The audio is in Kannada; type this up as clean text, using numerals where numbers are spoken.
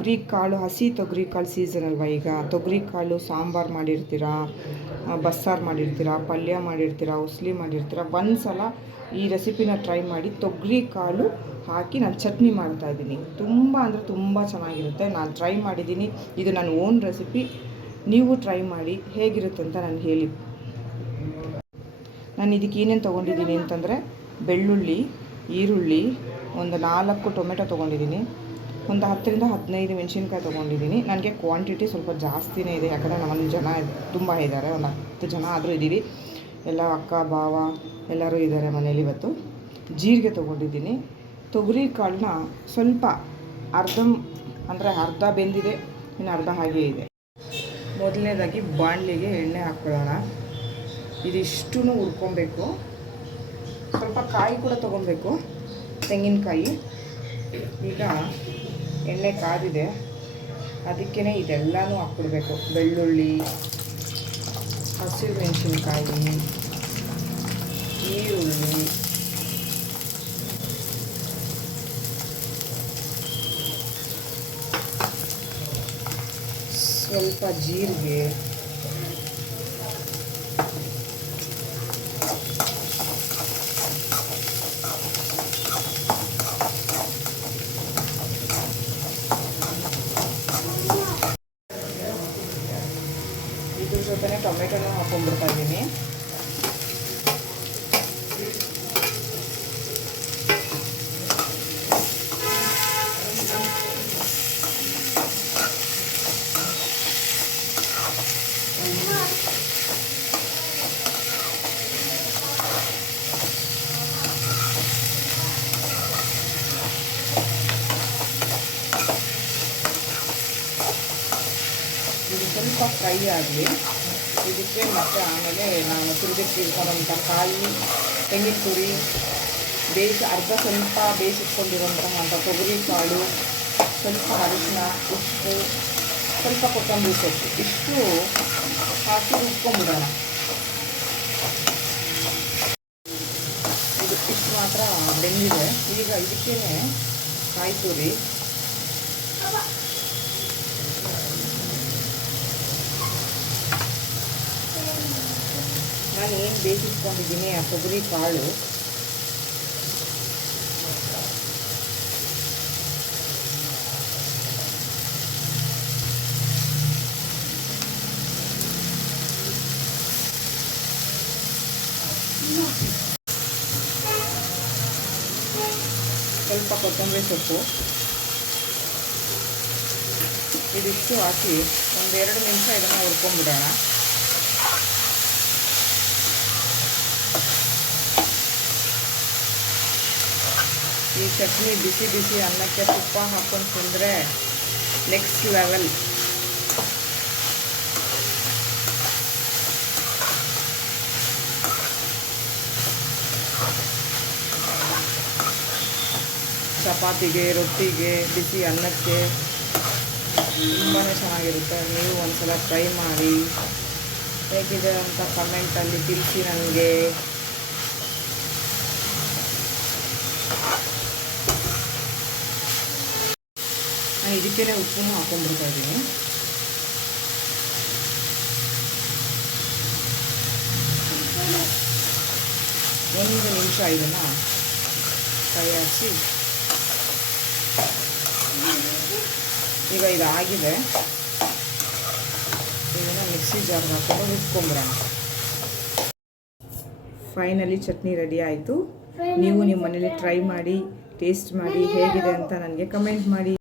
ತೊಗರಿ ಕಾಳು, ಹಸಿ ತೊಗರಿ ಕಾಳು ಸೀಸನ್ ಅಲ್ವಾ ಈಗ. ತೊಗರಿ ಕಾಳು ಸಾಂಬಾರು ಮಾಡಿರ್ತೀರಾ, ಬಸ್ಸಾರು ಮಾಡಿರ್ತೀರಾ, ಪಲ್ಯ ಮಾಡಿರ್ತೀರಾ, ಉಸ್ಲಿ ಮಾಡಿರ್ತೀರಾ, ಒಂದು ಸಲ ಈ ರೆಸಿಪಿನ ಟ್ರೈ ಮಾಡಿ. ತೊಗರಿ ಕಾಳು ಹಾಕಿ ನಾನು ಚಟ್ನಿ ಮಾಡ್ತಾಯಿದ್ದೀನಿ. ತುಂಬ ಅಂದರೆ ತುಂಬ ಚೆನ್ನಾಗಿರುತ್ತೆ. ನಾನು ಟ್ರೈ ಮಾಡಿದ್ದೀನಿ. ಇದು ನನ್ನ ಓನ್ ರೆಸಿಪಿ. ನೀವು ಟ್ರೈ ಮಾಡಿ, ಹೇಗಿರುತ್ತೆ ಅಂತ ನಾನು ಹೇಳಿ. ನಾನು ಇದಕ್ಕೆ ಏನೇನು ತೊಗೊಂಡಿದ್ದೀನಿ ಅಂತಂದರೆ, ಬೆಳ್ಳುಳ್ಳಿ, ಈರುಳ್ಳಿ, ಒಂದು 4 ಟೊಮೆಟೊ ತೊಗೊಂಡಿದ್ದೀನಿ, ಒಂದು 10ರಿಂದ 15 ಮೆಣಸಿನ್ಕಾಯಿ ತೊಗೊಂಡಿದ್ದೀನಿ. ನನಗೆ ಕ್ವಾಂಟಿಟಿ ಸ್ವಲ್ಪ ಜಾಸ್ತಿನೇ ಇದೆ, ಯಾಕಂದರೆ ನಮ್ಮ ಜನ ತುಂಬ ಇದ್ದಾರೆ, ಒಂದು 10 ಜನ ಆದರೂ ಇದ್ದೀವಿ. ಎಲ್ಲ ಅಕ್ಕ ಭಾವ ಎಲ್ಲರೂ ಇದ್ದಾರೆ ಮನೇಲಿ. ಇವತ್ತು ಜೀರಿಗೆ ತೊಗೊಂಡಿದ್ದೀನಿ. ತೊಗರಿ ಕಾಳನ್ನ ಸ್ವಲ್ಪ ಅರ್ಧ ಬೆಂದಿದೆ, ಇನ್ನು ಅರ್ಧ ಹಾಗೇ ಇದೆ. ಮೊದಲನೇದಾಗಿ ಬಾಣಲಿಗೆ ಎಣ್ಣೆ ಹಾಕ್ಕೊಳ್ಳೋಣ. ಇದಿಷ್ಟೂ ಹುರ್ಕೊಬೇಕು. ಸ್ವಲ್ಪ ಕಾಯಿ ಕೂಡ ತೊಗೊಬೇಕು, ತೆಂಗಿನಕಾಯಿ. ಈಗ ಎಣ್ಣೆ ಕಾದಿದೆ, ಅದಕ್ಕೇ ಇದೆಲ್ಲನೂ ಹಾಕ್ಬಿಡ್ಬೇಕು. ಬೆಳ್ಳುಳ್ಳಿ, ಹಸಿರು ಮೆಣಸಿನ್ಕಾಯಿ, ಈರುಳ್ಳಿ, ಸ್ವಲ್ಪ ಜೀರಿಗೆ, ಇದ್ರ ಜೊತೆ ಟೊಮೆಟೊನೂ ಹಾಕೊಂಡ್ಬಿಡ್ತಾ ಇದ್ದೀನಿ. ಇದು ಸ್ವಲ್ಪ ಫ್ರೈ ಆಗಲಿ. ಇದಕ್ಕೆ ಮತ್ತು ಆಮೇಲೆ ನಾನು ತಿರುಗಿಸಿ ಇಟ್ಕೊಂಡಂಥ ಕಾಯಿ, ತೆಂಗಿನ ತುರಿ, ಸ್ವಲ್ಪ ಬೇಯಿಸಿಟ್ಕೊಂಡಿರುವಂತಹ ತೊಗರಿ ಕಾಳು, ಸ್ವಲ್ಪ ಅರಿಶಿನ, ಉಪ್ಪು, ಸ್ವಲ್ಪ ಕೊತ್ತಂಬರಿ ಸೊಪ್ಪು, ಇಷ್ಟು ಹಾಕಿ ರುಬ್ಕೊಂಡ್ಬಿಡೋಣ. ಇದು ಇಷ್ಟು ಮಾತ್ರ ಬೆಂದಿದೆ. ಈಗ ಇದಕ್ಕೇ ಕಾಯಿ ತುರಿ, ನಾನು ಏನು ಬೇಯಿಸ್ಕೊಂಡಿದ್ದೀನಿ ಆ ತೊಗರಿ ಕಾಳು, ಸ್ವಲ್ಪ ಕೊತ್ತಂಬರಿ ಸೊಪ್ಪು, ಇದಿಷ್ಟು ಹಾಕಿ ಒಂದು 2 ನಿಮಿಷ ಇದನ್ನು ಹುರ್ಕೊಂಡ್ಬಿಡೋಣ. ಈ ಚಟ್ನಿ ಬಿಸಿ ಬಿಸಿ ಅನ್ನಕ್ಕೆ ತುಪ್ಪ ಹಾಕ್ಕೊಂಡು ತಿಂದರೆ ನೆಕ್ಸ್ಟ್ ಲೆವೆಲ್. ಚಪಾತಿಗೆ, ರೊಟ್ಟಿಗೆ, ಬಿಸಿ ಅನ್ನಕ್ಕೆ ತುಂಬಾ ಚೆನ್ನಾಗಿರುತ್ತೆ. ನೀವು ಒಂದು ಸಲ ಟ್ರೈ ಮಾಡಿ, ಹೇಗಿದೆ ಅಂತ ಕಮೆಂಟಲ್ಲಿ ತಿಳಿಸಿ ನನಗೆ. ನಾನು ಇದಕ್ಕೇ ಉಪ್ಪನ್ನು ಹಾಕೊಂಡ್ಬಿಡ್ತಾ ಇದ್ದೀನಿ. ಒಂದು ನಿಮಿಷ ಇದನ್ನು ಕೈ ಹಾಕಿ, ಈಗ ಇದಾಗಿದೆ. ಇದನ್ನು ಮಿಕ್ಸಿ ಜಾರ್ಗೆ ಹಾಕೊಂಡು ರುಬ್ಕೊಂಬಿಡೋಣ. ಫೈನಲಿ ಚಟ್ನಿ ರೆಡಿ ಆಯಿತು. ನೀವು ನಿಮ್ಮ ಮನೇಲಿ ಟ್ರೈ ಮಾಡಿ, ಟೇಸ್ಟ್ ಮಾಡಿ, ಹೇಗಿದೆ ಅಂತ ನನಗೆ ಕಮೆಂಟ್ ಮಾಡಿ.